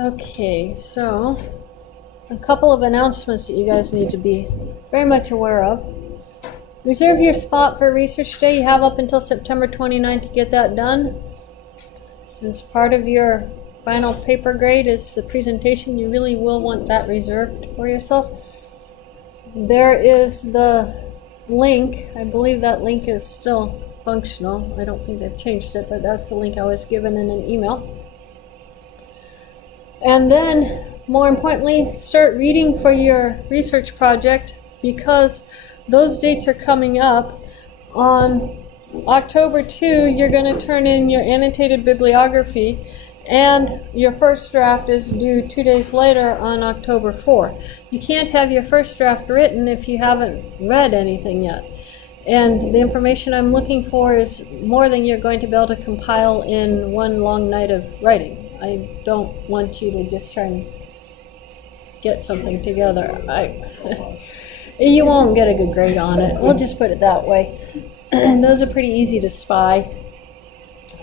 Okay, so a couple of announcements that you guys need to be very much aware of. Reserve your spot for Research Day. You have up until September 29th to get that done. Since part of your final paper grade is the presentation, you really will want that reserved for yourself. There is the link. I believe that link is still functional. I don't think they've changed it, but that's the link I was given in an email. And then, more importantly, start reading for your research project, because those dates are coming up. On October 2, you're going to turn in your annotated bibliography, and your first draft is due 2 days later on October 4. You can't have your first draft written if you haven't read anything yet. And the information I'm looking for is more than you're going to be able to compile in one long night of writing. I don't want you to just try and get something together. You won't get a good grade on it. We'll just put it that way. Those are pretty easy to spy.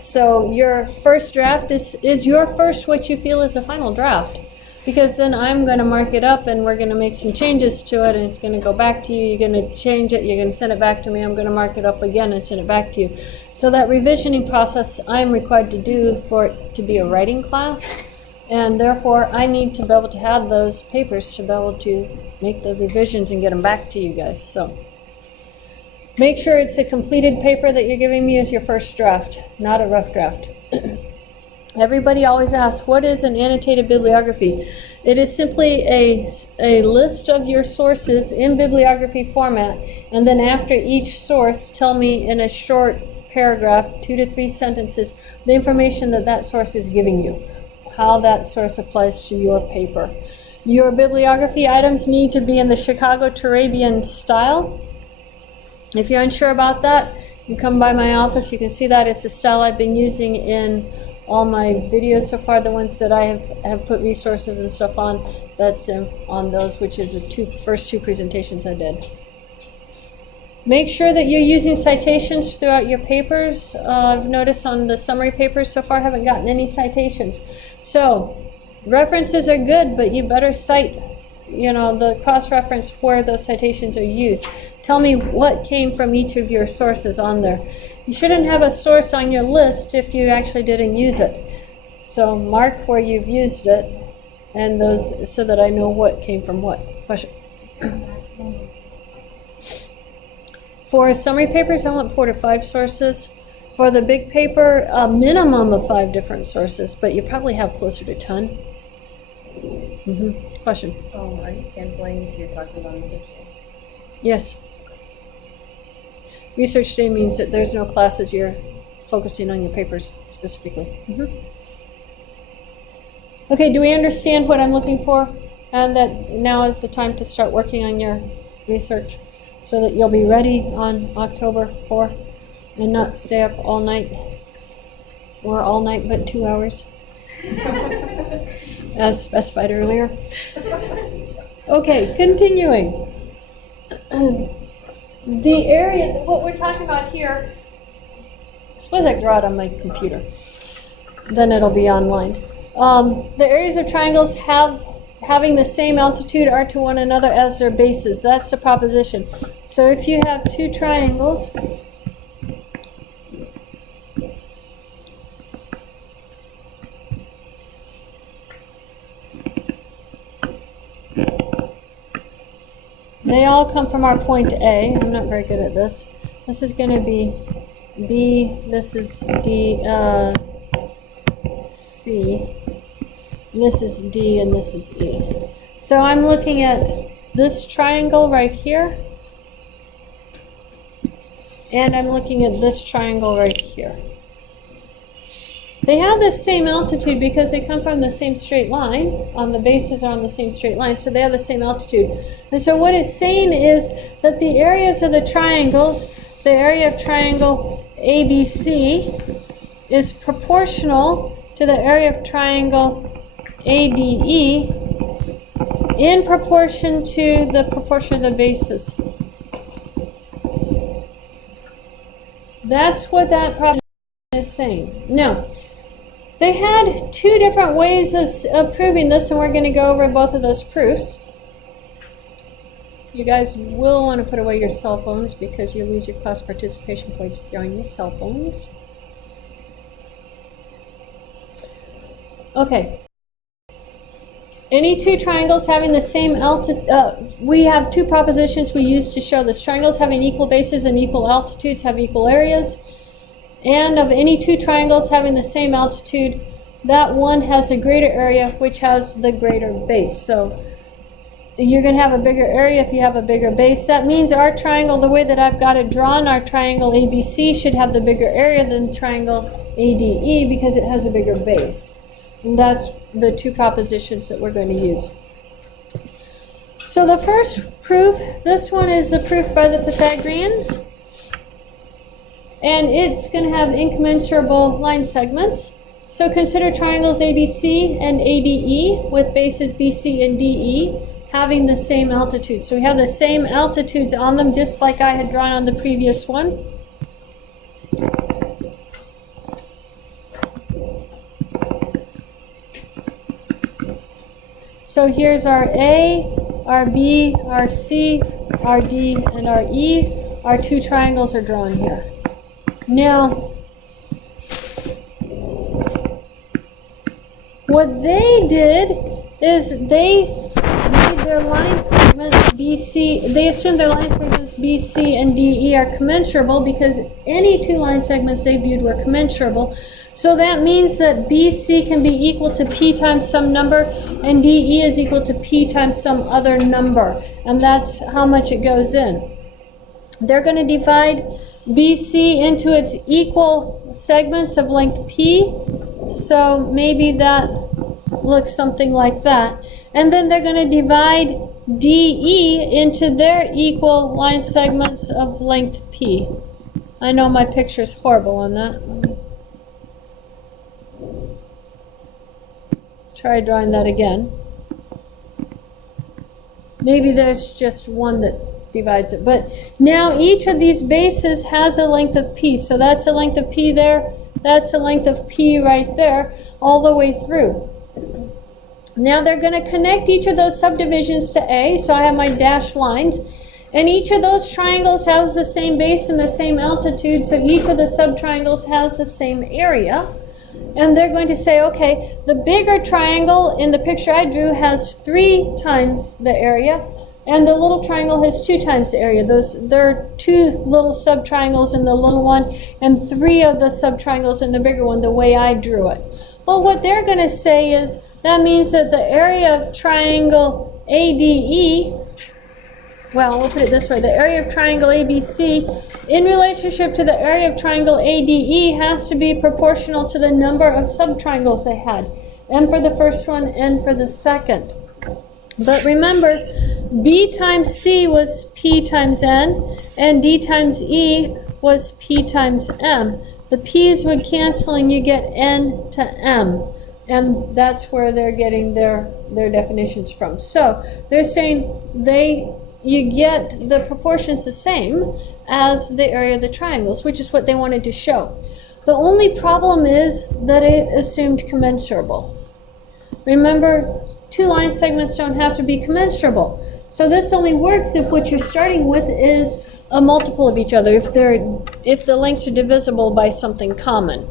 So your first draft is your first what you feel is a final draft. Because then I'm going to mark it up and we're going to make some changes to it, and it's going to go back to you. You're going to change it. You're going to send it back to me. I'm going to mark it up again and send it back to you. So that revisioning process I'm required to do for it to be a writing class, and therefore I need to be able to have those papers to be able to make the revisions and get them back to you guys. So make sure it's a completed paper that you're giving me as your first draft, not a rough draft. Everybody always asks, what is an annotated bibliography? It is simply a list of your sources in bibliography format, and then after each source, tell me in a short paragraph, 2 to 3 sentences, the information that that source is giving you, how that source applies to your paper. Your bibliography items need to be in the Chicago Turabian style. If you're unsure about that, you come by my office. You can see that it's the style I've been using in all my videos so far, the ones that I have put resources and stuff on. That's on those, which is the first two presentations I did. Make sure that you're using citations throughout your papers. I've noticed on the summary papers so far I haven't gotten any citations. So references are good, but you better cite, the cross-reference where those citations are used. Tell me what came from each of your sources on there. You shouldn't have a source on your list if you actually didn't use it. So mark where you've used it, and those, so that I know what came from what. Question? For summary papers, I want 4 to 5 sources. For the big paper, a minimum of 5 different sources, but you probably have closer to 10. Question? Are you canceling your classes on Research Day? Yes. Research Day means that there's no classes. You're focusing on your papers specifically. Okay, do we understand what I'm looking for? And that now is the time to start working on your research so that you'll be ready on October 4 and not stay up all night, or all night but 2 hours, as specified earlier. Okay, continuing. The area, what we're talking about here, suppose I draw it on my computer, then it'll be online. The areas of triangles having the same altitude are to one another as their bases. That's the proposition. So if you have 2 triangles, they all come from our point A. I'm not very good at this. This is going to be B, this is D, C, this is D, and this is E. So I'm looking at this triangle right here, and I'm looking at this triangle right here. They have the same altitude because they come from the same straight line. On the bases are on the same straight line, so they have the same altitude. And so what it's saying is that the areas of the triangles, the area of triangle ABC is proportional to the area of triangle ADE in proportion to the proportion of the bases. That's what that problem is saying. Now, they had two different ways of proving this, and we're going to go over both of those proofs. You guys will want to put away your cell phones because you lose your class participation points if you're on your cell phones. Okay. Any two triangles having the same altitude, we have two propositions we use to show this. Triangles having equal bases and equal altitudes have equal areas. And of any two triangles having the same altitude, that one has a greater area which has the greater base. So you're going to have a bigger area if you have a bigger base. That means our triangle, the way that I've got it drawn, our triangle ABC should have the bigger area than triangle ADE because it has a bigger base. And that's the two propositions that we're going to use. So the first proof, this one is the proof by the Pythagoreans. And it's going to have incommensurable line segments. So consider triangles ABC and ADE with bases BC and DE having the same altitude. So we have the same altitudes on them just like I had drawn on the previous one. So here's our A, our B, our C, our D, and our E. Our two triangles are drawn here. Now, what they did is they made their line segments BC, they assumed their line segments BC and DE are commensurable because any two line segments they viewed were commensurable. So that means that BC can be equal to P times some number and DE is equal to P times some other number. And that's how much it goes in. They're going to divide BC into its equal segments of length P. So maybe that looks something like that. And then they're going to divide DE into their equal line segments of length P. I know my picture's horrible on that. Try drawing that again. Maybe there's just one that divides it. But now each of these bases has a length of P. So that's the length of P there. That's the length of P right there, all the way through. Now they're going to connect each of those subdivisions to A. So I have my dashed lines. And each of those triangles has the same base and the same altitude. So each of the subtriangles has the same area. And they're going to say, okay, the bigger triangle in the picture I drew has 3 times the area, and the little triangle has 2 times the area. There are 2 little subtriangles in the little one, and 3 of the subtriangles in the bigger one, the way I drew it. Well, what they're going to say is, that means that the area of triangle ADE, well, we'll put it this way, the area of triangle ABC in relationship to the area of triangle ADE has to be proportional to the number of subtriangles they had. N for the first one, N for the second. But remember, B times C was P times N, and D times E was P times M. The P's would cancel and you get N to M. And that's where they're getting their definitions from. So they're saying you get the proportions the same as the area of the triangles, which is what they wanted to show. The only problem is that it assumed commensurable. Remember, 2 line segments don't have to be commensurable. So this only works if what you're starting with is a multiple of each other, if the lengths are divisible by something common.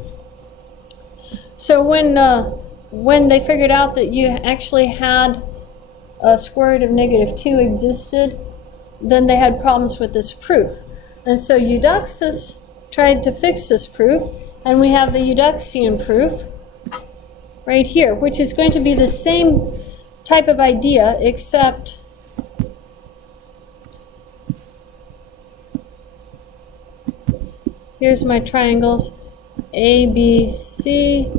So when they figured out that you actually had a square root of -2 existed, then they had problems with this proof. And so Eudoxus tried to fix this proof, and we have the Eudoxian proof right here, which is going to be the same type of idea, except here's my triangles A, B, C,